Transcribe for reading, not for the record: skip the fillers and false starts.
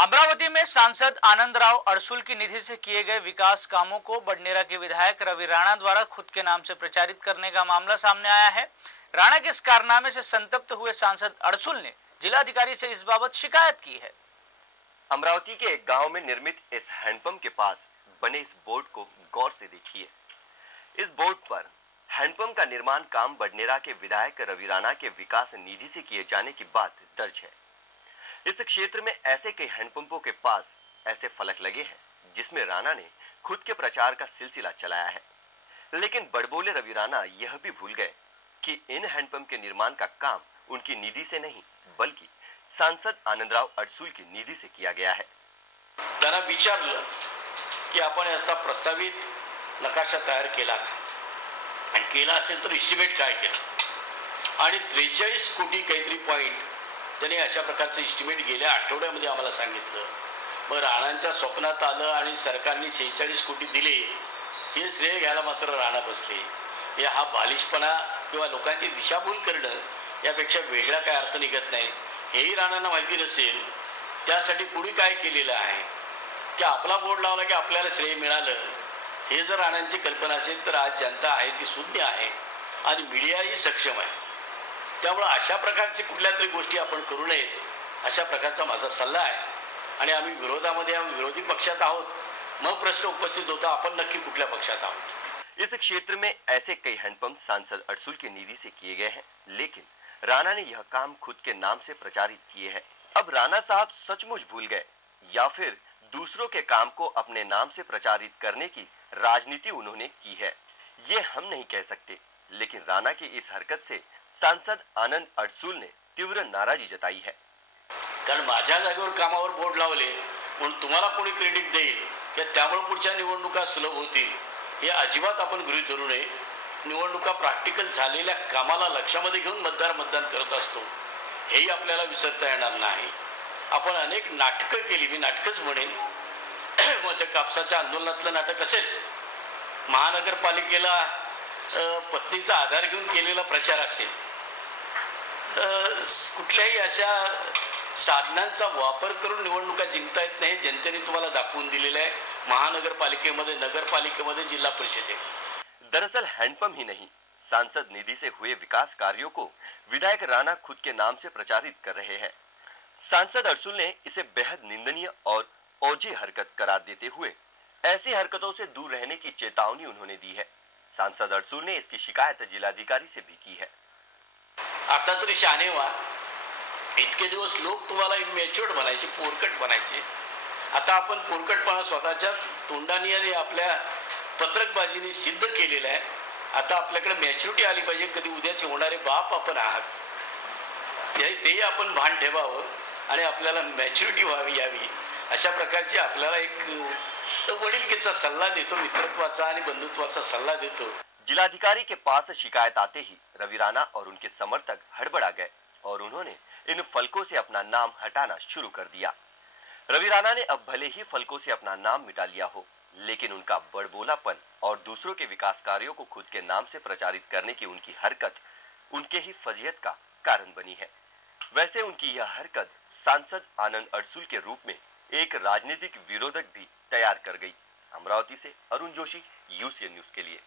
अमरावती में सांसद आनंदराव अड़सुल की निधि से किए गए विकास कामों को बडनेरा के विधायक रवि राणा द्वारा खुद के नाम से प्रचारित करने का मामला सामने आया है। राणा के इस कारनामे से संतप्त हुए सांसद अड़सुल ने जिलाधिकारी से इस बाबत शिकायत की है। अमरावती के एक गांव में निर्मित इस हैंडपंप के पास बने इस बोर्ड को गौर से देखिए। इस बोर्ड पर हैंडपंप का निर्माण काम बडनेरा के विधायक रवि राणा के विकास निधि से किए जाने की बात दर्ज है। इस क्षेत्र में ऐसे कई हैंडपंपों के पास ऐसे फलक लगे हैं जिसमें राणा ने खुद के प्रचार का सिलसिला चलाया है, लेकिन बड़बोले रवि राणा यह भी भूल गए कि इन हैंडपंप के निर्माण का काम उनकी निधि से नहीं बल्कि सांसद आनंदराव अड़सुल की निधि से किया गया है। त्यांना विचारलं की आपण याचा प्रस्तावित नकाशा तयार केला आणि केला असेल तर एस्टिमेट काय केलं आणि 43 कोटी काहीतरी पॉइंट त्यांनी अशा प्रकारचं एस्टिमेट गेल्या आठवड्यामध्ये आम्हाला सांगितलं। मग राणांच्या स्वप्नात आलं आणि सरकारने 46 कोटी दिले हे श्रेय घ्यायला मात्र राणा बसले। हे हा बालिशपणा किंवा लोकांची दिशाभूल करणं यापेक्षा वेगळा काय अर्थ निघत नाही। हेही राणांना माहिती नसेल त्यासाठी कुणी काय केलेलं आहे की आपला बोर्ड लावला की आपल्याला श्रेय मिळालं, हे जर राणांची कल्पना असेल तर आज जनता आहे ती शून्य आहे आणि मीडियाही सक्षम आहे। त्यामुळे अशा प्रकारची कुठल्या तरी गोष्टी आपण करू नयेत अशा प्रकारचा माझा सल्ला आहे आणि आम्ही विरोधामध्ये विरोधी पक्षात आहोत। मग प्रश्न उपस्थित होता आपण नक्की कुठल्या पक्षात आहोत। इस क्षेत्र में ऐसे कई हैंडपंप सांसद अड़सुल की निधि से किए गए हैं, लेकिन राणा ने यह काम खुद के नाम से प्रचारित किए हैं। अब राणा साहब सचमुच भूल गए या फिर दूसरों के काम को अपने नाम से प्रचारित करने की राजनीति उन्होंने की है, ये हम नहीं कह सकते। लेकिन राणा की इस हरकत से सांसद आनंद अड़सुल ने तीव्र नाराजी जताई है। कारण माझ्या जागेवर कामावर बोर्ड लावले म्हणून तुम्हाला कोणी क्रेडिट देईल की त्यामुळे पुढच्या निवडणुका सुलभ होतील हे अजिबात आपण गृहीत धरू नये। निवडणुका प्रॅक्टिकल झालेल्या कामाला लक्षामध्ये घेऊन मतदान करत असतो, हेही आपल्याला विसरता येणार नाही। आपण अनेक नाटकं केली, मी नाटकच म्हणेन। मग ते कापसाच्या आंदोलनातलं नाटक असेल, महानगरपालिकेला पत्नीचा आधार घेऊन केलेला प्रचार असेल, कुठल्याही अशा साधनांचा वापर करून निवडणुका जिंकता येत नाही जनतेने तुम्हाला दाखवून दिलेलं आहे महानगरपालिकेमध्ये, नगरपालिकेमध्ये, जिल्हा परिषदेमध्ये। दरअसल हैंडपंप ही नहीं, सांसद निधि से हुए विकास कार्यों को विधायक राणा खुद के नाम से प्रचारित कर रहे हैं। सांसद अड़सुल ने इसे बेहद निंदनीय और ओझी हरकत करार देते हुए ऐसी हरकतों से दूर रहने की चेतावनी उन्होंने दी है। सांसद अड़सुल ने इसकी शिकायत जिलाधिकारी से भी की है। आता तरी शहाणे व्हा, इतके दिवस लोक तुम्हाला मॅच्युअर्ड बनायचे, पोरकट बनायचे। आता आपण पोरकटपणा स्वतःच्या तोंडाने आणि आपल्या पत्रकबाजीने सिद्ध केलेला आहे। आता आपल्याकडे मॅच्युरिटी आली पाहिजे, कधी उद्याचे होणारे बाप आपण आहात तेही आपण भान ठेवावं आणि आपल्याला मॅच्युरिटी व्हावी यावी अशा प्रकारची आपल्याला एक वडीलकीचा सल्ला देतो, मित्रत्वाचा आणि बंधुत्वाचा सल्ला देतो। जिलाधिकारी के पास शिकायत आते ही रवि राणा और उनके समर्थक हड़बड़ा गए और उन्होंने इन फलकों से अपना नाम हटाना शुरू कर दिया। रवि राणा ने अब भले ही फलकों से अपना नाम मिटा लिया हो, लेकिन उनका बड़बोलापन और दूसरों के विकास कार्यों को खुद के नाम से प्रचारित करने की उनकी हरकत उनके ही फजीहत का कारण बनी है। वैसे उनकी यह हरकत सांसद आनंद अड़सुल के रूप में एक राजनीतिक विरोधक भी तैयार कर गई। अमरावती से अरुण जोशी, यूसीएन न्यूज के लिए।